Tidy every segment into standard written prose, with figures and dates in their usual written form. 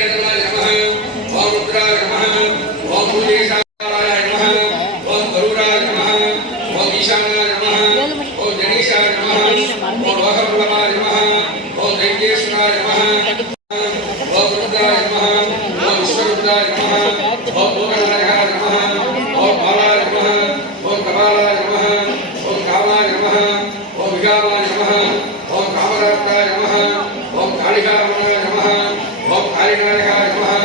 नीलकमलाय नमः ओम रुद्राय नमः ओम भूतेशाय नमः ओम गरुडाय नमः ओम ईशानाय नमः ओम जनीशाय नमः ओम वहरवलाय नमः ओम दैत्येश्वराय नमः ओम रुद्राय नमः ओम विश्वरुद्राय नमः ओम भूगणाय नमः ओम बालाय नमः ओम कपालाय नमः ओम कामाय नमः ओम विजावाय नमः ओम कामरात्ताय नमः ओम कालिकामनाय नमः ओम कालिनायकाय नमः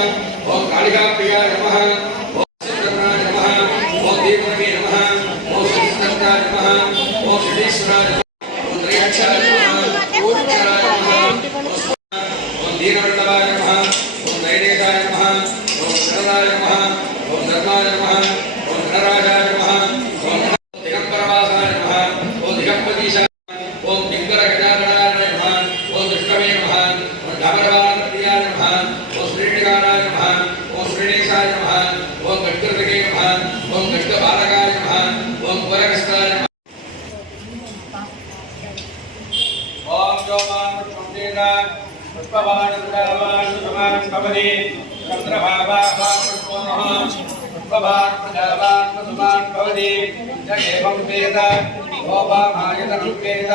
ओम कालिकाप्रियाय नमः ओम सिद्धनाय नमः ओम देवनवे नमः ओम सिद्धनाय नमः ओम सिद्धेश्वराय नमः ओम त्रयक्षाय नमः ओम अक्षराय नमः ओम दीनवल्लभाय नमः ओम नैरेशाय नमः ओम शरणाय नमः ओम धर्माय नमः ओम धनराजाय नमः ओम दिगंबरवासाय नमः ओम दिगंबरीशाय ओम दिग्गरगजाननाय नमः ओम दृष्टवे नमः ओम डाबरवानप्रियाय नमः ओम श्रीनिकाराय नमः ओम श्रीणेशाय नमः ओम गड्गृतगे नमः ओम गड्गबालकाय नमः ओम वरकस्ताय नमः ओम योमान पुष्पेना पुष्पवान प्रजावान सुमान भवति चंद्रभागा पुष्पोनः पुष्पवान प्रजावान सुमान भवति जगेवं वेद ओपामायतनं वेद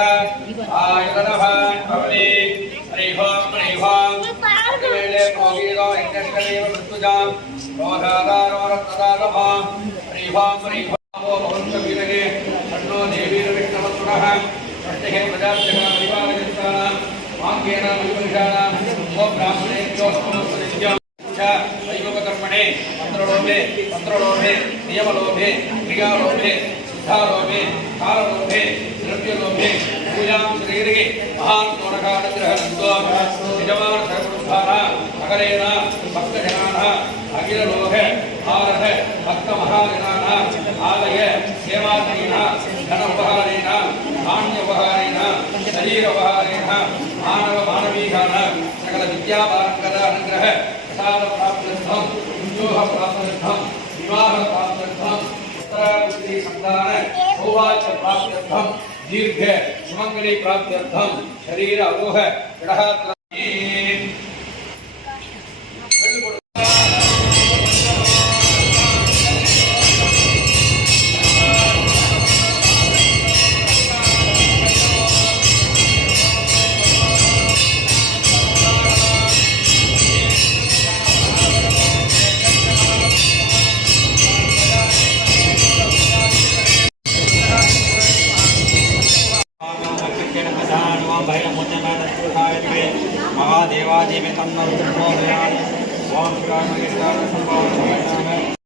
आयतनवान् भवति हरिः वेले मोगीरो इन्द्रदेव मृत्युजां रोधादारो रत्नदानः हरिः वो भवन्तवीरगे तन्नो देवीर्विष्णवसुरः षष्ठे प्रजाभ्यः परिपालयन्तानां वाक्येन विपुरुषाणां वो ब्राह्मणेभ्यो समस्तनित्यं च वैभवकर्मणे मन्त्रलोभे नियमलोभे क्रियालोभे सिद्धालोभे काललोभे द्रव्यलोभे पूजां श्रीहरिः महान् तोरकानुग्रहणन्तो यजमानसर्वबुद्धानां अकलेन भक्तजनानां अखिललोह भारत भक्तमहाजनानां आलय सेवादीन धनोपहारेण धान्योपहारेण शरीरोपहारेण मानव मानवीयानां सकल विद्यापारंगत अनुग्रह प्रसाद प्राप्त्यर्थं उद्योग प्राप्त्यर्थं विवाह प्राप्त्यर्थं पुत्रपुत्री संतान सौभाग्य प्राप्त्यर्थं दीर्घ सुमंगली प्राप्त्यर्थं शरीर अरोह गृह महादेवादेवी तन्नो ओम शिवाय